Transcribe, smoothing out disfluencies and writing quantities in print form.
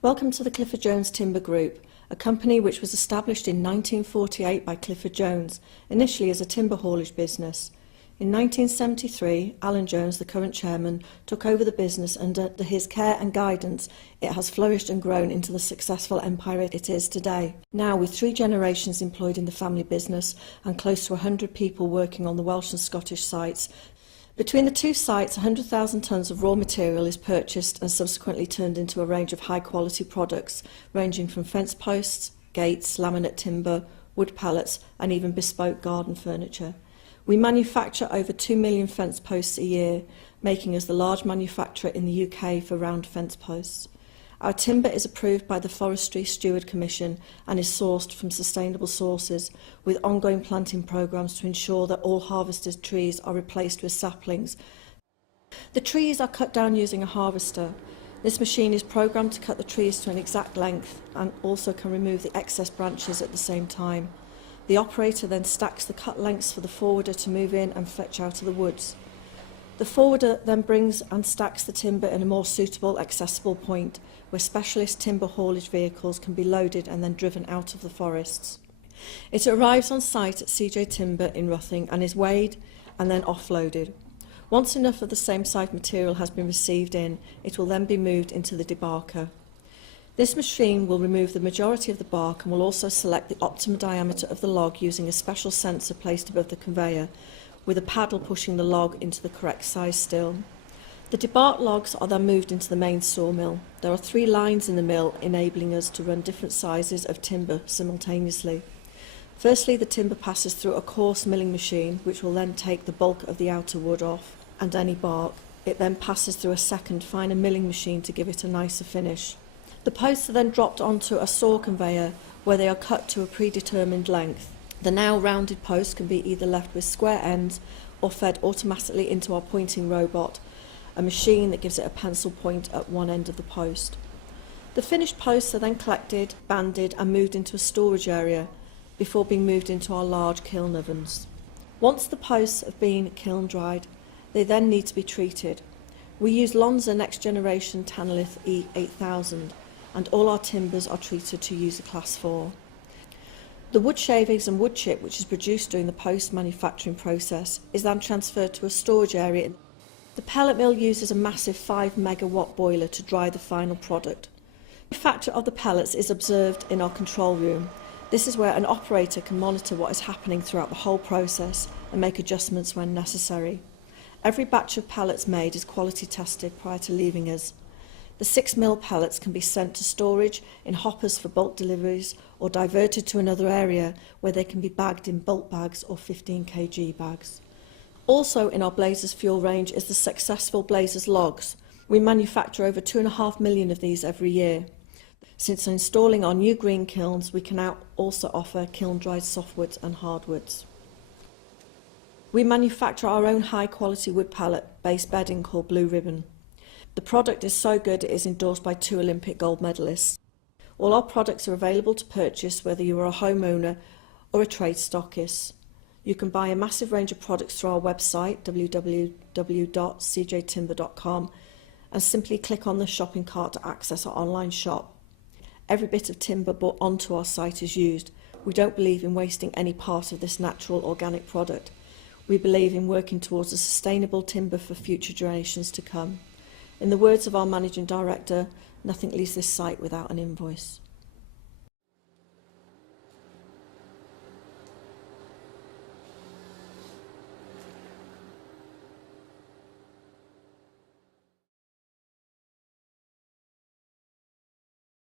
Welcome to the Clifford Jones Timber Group, a company which was established in 1948 by Clifford Jones, initially as a timber haulage business. In 1973, Alan Jones, the current chairman, took over the business, and under his care and guidance, it has flourished and grown into the successful empire it is today. Now, with 3 generations employed in the family business and close to 100 people working on the Welsh and Scottish sites, between the 2 sites, 100,000 tonnes of raw material is purchased and subsequently turned into a range of high-quality products, ranging from fence posts, gates, laminate timber, wood pallets, and even bespoke garden furniture. We manufacture over 2 million fence posts a year, making us the large manufacturer in the UK for round fence posts. Our timber is approved by the Forestry Steward Commission and is sourced from sustainable sources, with ongoing planting programmes to ensure that all harvested trees are replaced with saplings. The trees are cut down using a harvester. This machine is programmed to cut the trees to an exact length and also can remove the excess branches at the same time. The operator then stacks the cut lengths for the forwarder to move in and fetch out of the woods. The forwarder then brings and stacks the timber in a more suitable, accessible point, where specialist timber haulage vehicles can be loaded and then driven out of the forests. It arrives on site at CJ Timber in Ruthin and is weighed and then offloaded. Once enough of the same site material has been received in, it will then be moved into the debarker. This machine will remove the majority of the bark and will also select the optimum diameter of the log using a special sensor placed above the conveyor, with a paddle pushing the log into the correct size still. The debarked logs are then moved into the main sawmill. There are 3 lines in the mill, enabling us to run different sizes of timber simultaneously. Firstly, the timber passes through a coarse milling machine, which will then take the bulk of the outer wood off and any bark. It then passes through a second, finer milling machine to give it a nicer finish. The posts are then dropped onto a saw conveyor, where they are cut to a predetermined length. The now rounded posts can be either left with square ends or fed automatically into our pointing robot, a machine that gives it a pencil point at one end of the post. The finished posts are then collected, banded and moved into a storage area before being moved into our large kiln ovens. Once the posts have been kiln dried, they then need to be treated. We use Lonza Next Generation Tantalith E8000, and all our timbers are treated to user class 4. The wood shavings and wood chip, which is produced during the post-manufacturing process, is then transferred to a storage area. The pellet mill uses a massive 5 megawatt boiler to dry the final product. The manufacture of the pellets is observed in our control room. This is where an operator can monitor what is happening throughout the whole process and make adjustments when necessary. Every batch of pellets made is quality tested prior to leaving us. The 6 mil pellets can be sent to storage in hoppers for bulk deliveries or diverted to another area where they can be bagged in bulk bags or 15 kg bags. Also in our Blazers fuel range is the successful Blazers logs. We manufacture over 2.5 million of these every year. Since installing our new green kilns, we can now also offer kiln-dried softwoods and hardwoods. We manufacture our own high-quality wood pallet-based bedding called Blue Ribbon. The product is so good it is endorsed by 2 Olympic gold medalists. All our products are available to purchase whether you are a homeowner or a trade stockist. You can buy a massive range of products through our website www.cjtimber.com and simply click on the shopping cart to access our online shop. Every bit of timber brought onto our site is used. We don't believe in wasting any part of this natural organic product. We believe in working towards a sustainable timber for future generations to come. In the words of our managing director, nothing leaves this site without an invoice.